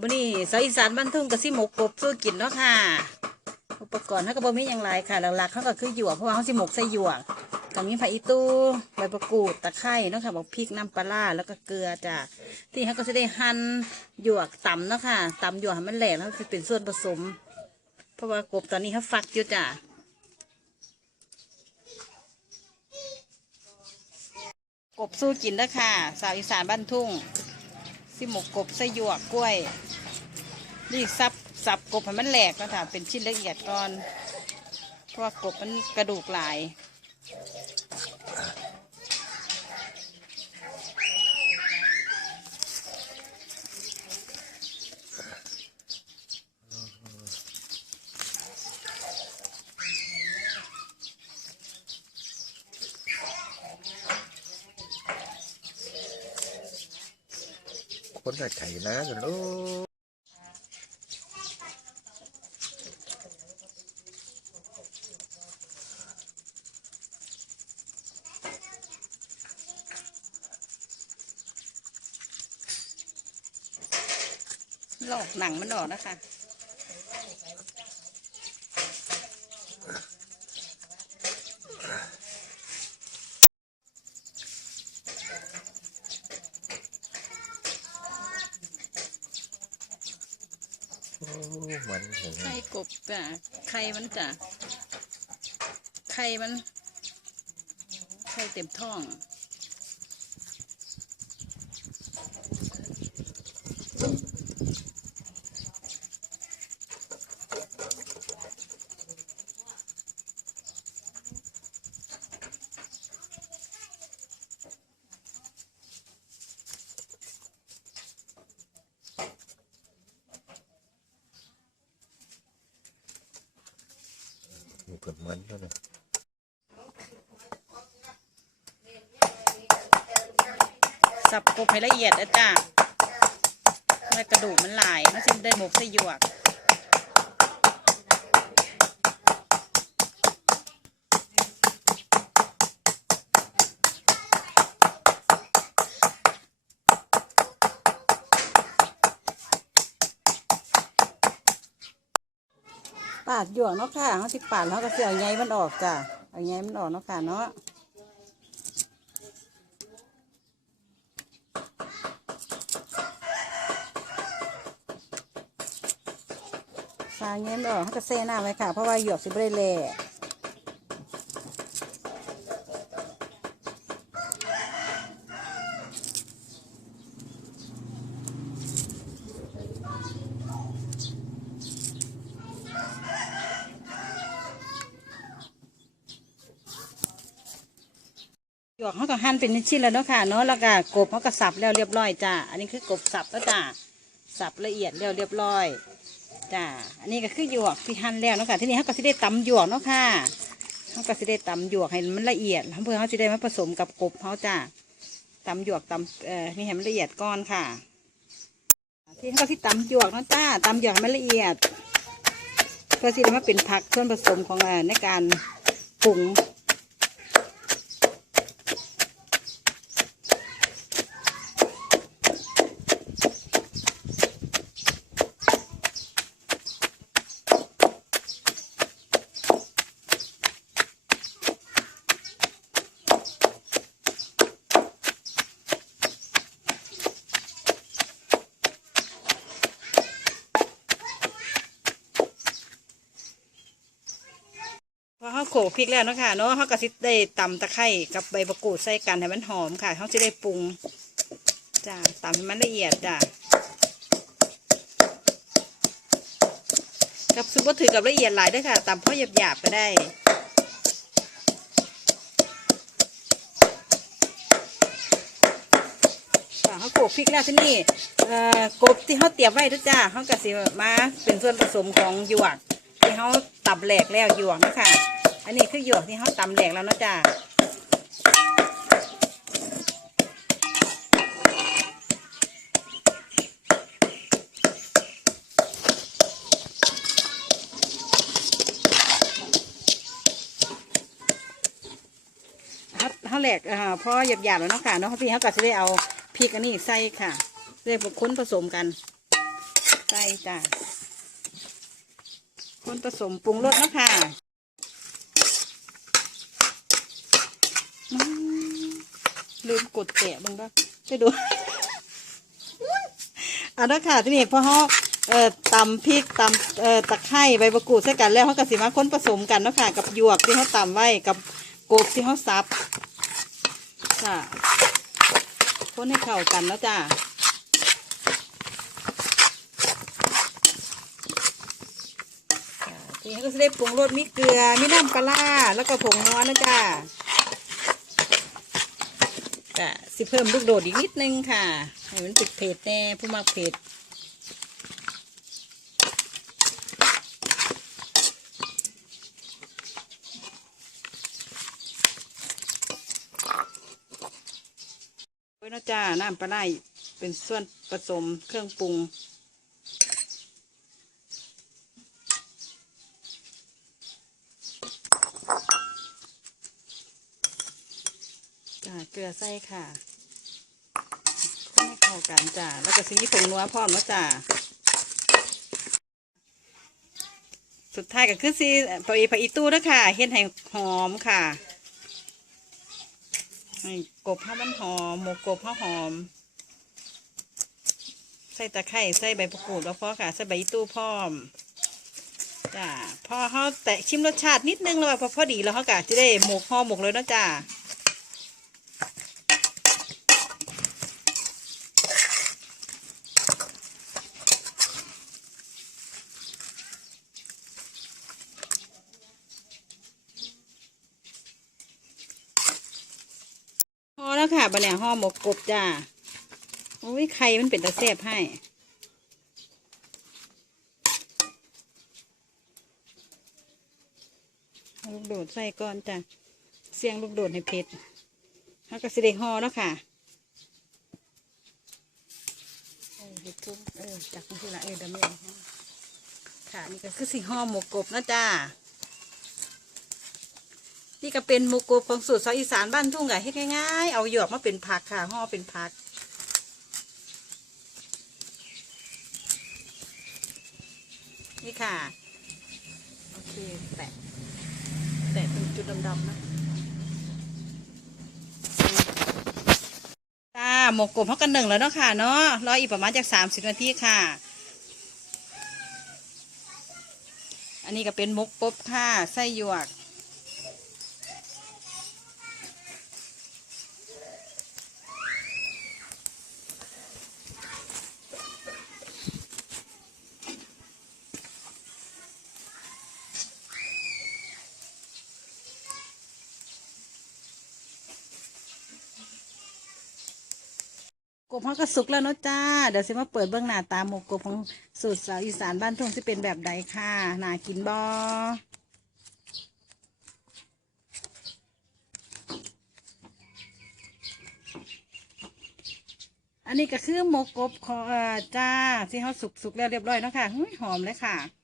วันนี้สาวอีสานบ้านทุ่งกับสิหมกกบสู้กินเนาะค่ะ อุปกรณ์เขาก็บ่มีอย่างไรค่ะหลักๆเขาก็คือหยวกเพราะว่าเขาสิหมกใส่หยวกกับมีผักอีตู้ใบประกูดตะไคร้เนาะค่ะบอกพริกน้ำปลาแล้วก็เกลือจ้ะที่เขาก็จะได้หั่นหยวกต่ำเนาะค่ะต่ำหยวกให้มันแหลกแล้วจะเป็นส่วนผสม เพราะว่ากบตอนนี้เขาฟักอยู่จ้ะกบสู้กินนะค่ะ สาวอีสานบ้านทุ่ง ที่หมกกบใส่หยวกกล้วย นี่ซับสับกบให้มันแหลกนะค่ะเป็นชิ้นละเอียดก่อนเพราะว่ากบมันกระดูกหลาย คนละไก่นะกันลูกลอกหนังมันออกนะคะ โอ้มันเห็นไข่กบจ้ะไข่มันจ้ะไข่มันไข่เต็มท้อง มีเปลือกมันด้วยนะสับกบให้ละเอียดนะจ้ะแล้วกระดูกมันหลายมันจะได้หมกใส่หยวกาดหยวกเนาะค่ะเขาสิปาดแล้วก็เสียงไงมันออกจ้ะเอาไงมันออกเนาะค่ะเนาะปางเงี้มันออกเขาจะเซ่หน้าไว้ค่ะ เพราะว่าหยวกสิบได้เล่ หยวกเขาก็หั่นเป็นชิ้นแล้วเนาะค่ะเนาะแล้วก็กบเขาก็สับแล้วเรียบร้อยจ้าอันนี้คือกบสับแล้วจ้าสับละเอียดแล้วเรียบร้อยจ้าอันนี้ก็คือหยวกที่หั่นแล้วเนาะค่ะที่นี้เขาก็สิได้ตำหยวกเนาะค่ะเขาก็สิได้ตำหยวกให้มันละเอียดเพื่อเขาจะได้มาผสมกับกบเขาจ้าตำหยวกตำเอ่อนี่ให้มันละเอียดก่อนค่ะ ที่เขาก็ที่ตำหยวกเนาะจ้าตำหยวกให้มันละเอียดเพื่อที่จะมาเป็นผักส่วนผสมของในการปรุง เขาโขลกพริกแล้วเนาะคะเนาะเขาก็สิได้ตำตะไคร้กับใบมะกรูดใส่กันให้มันหอมค่ะเขาจะได้ปรุงจ้าตำให้มันละเอียดจ้ากับซุปเปอร์ถือกับละเอียดหลายด้วยค่ะตำพ่อหยาบๆก็ได้เขาโขลกพริกแล้วที่นี่เอ่อกบที่เขาเตรียมไว้ทุกจ้าเขาก็สิมาเป็นส่วนผสมของหยวกที่เขาตับแหลกแล้วหยวกนะคะ อันนี้คือหยวกที่เขาตำแหลกแล้วนาะจ้าเขาเขาแหลกอ่าพอหยาบๆแล้วเนาะค่ะเนาะที่เขาก็จะได้เอาพริกอันนี้ใส่ค่ะได้ค้นผสมกันใส่จ้ะคนผสมปรุงรสเนาะค่ะอืม ลืมกดแตะบ้างก็ไปดูอันนั้นค่ะที่นี่พอเขาเอ่อตำพริกตำเอ่อตะไคร้ใบมะกรูดใส่กันแล้วเขาก็สิมาค้นผสมกันเนาะค่ะกับหยวกที่เขาตำไว้กับกบที่เขาซับค่ะค้นให้เข้ากันแล้วจ้าทีนี้เขาก็จะได้ปรุงรสมีเกลือมีน้ำปลาแล้วก็ผงนัวนะจ้า จะสิเพิ่มลูกโดดอีกนิดนึงค่ะ ให้มันติดเผ็ดแน่ผู้มักเผ็ดไว้เนาะจ้าน้ำปลาไหลเป็นส่วนผสมเครื่องปรุง จ้าเกลือใส่ค่ะคนให้เข้ากันจ้าแล้วก็สีผงนัวพร้อมแล้วจ้าสุดท้ายก็คือสีปอีผักอีตู้ด้วยค่ะเฮ็ดให้หอมค่ะกบให้มันหอม หมกกบให้หอม ใส่ตะไคร้ใส่ใบมะกรูดแล้วพอค่ะ ใส่ใบอีตู้พร้อมจ้าพอเขาแตะชิมรสชาตินิดนึงแล้วพอพอดีแล้วเขากะจะได้หมกห่อหมกเลยนะจ้าพอแล้ว ค่ะบะเนี่ยห่อหมกกบจ้าโอ้ยไข่มันเป็นตะเสบให้ลูกโดดใส่ก่อนจ้ะเสียงลูกโดดให้เผ็ดแล้วก็สิเดห่อเนาะค่ะเออเห็ดทุ่งเออจักนี่ละเออดำเนินค่ะนี่ก็คือสีห่อหมกกบนะจ้า นี่ก็เป็นหมกกของสูตรซอยอีสานบ้านทุ่งค่ะเฮ็ดง่ายๆ เอาหยวกมาเป็นผักค่ะห่อเป็นผัก นี่ค่ะ โอเค แตะ แต่เป็นจุดดำๆนะจ้าหมกกบเขากันหนึ่งแล้วเนาะค่ะเนาะรออีกประมาณจากสามสิบนาทีค่ะ อันนี้ก็เป็นมกปบค่ะไส้หยวก กบเขาก็สุกแล้วเนาะจ้า เดี๋ยวสิมาเปิดเบื้องหน้าตาหมกกบของสูตรสาวอีสานบ้านทุ่งที่เป็นแบบใดค่ะน่ากินบออันนี้ก็คือหมกกบของเออจ้าที่เขาสุกๆแล้วเรียบร้อยเนาะค่ะหุ้ยหอมเลยค่ะ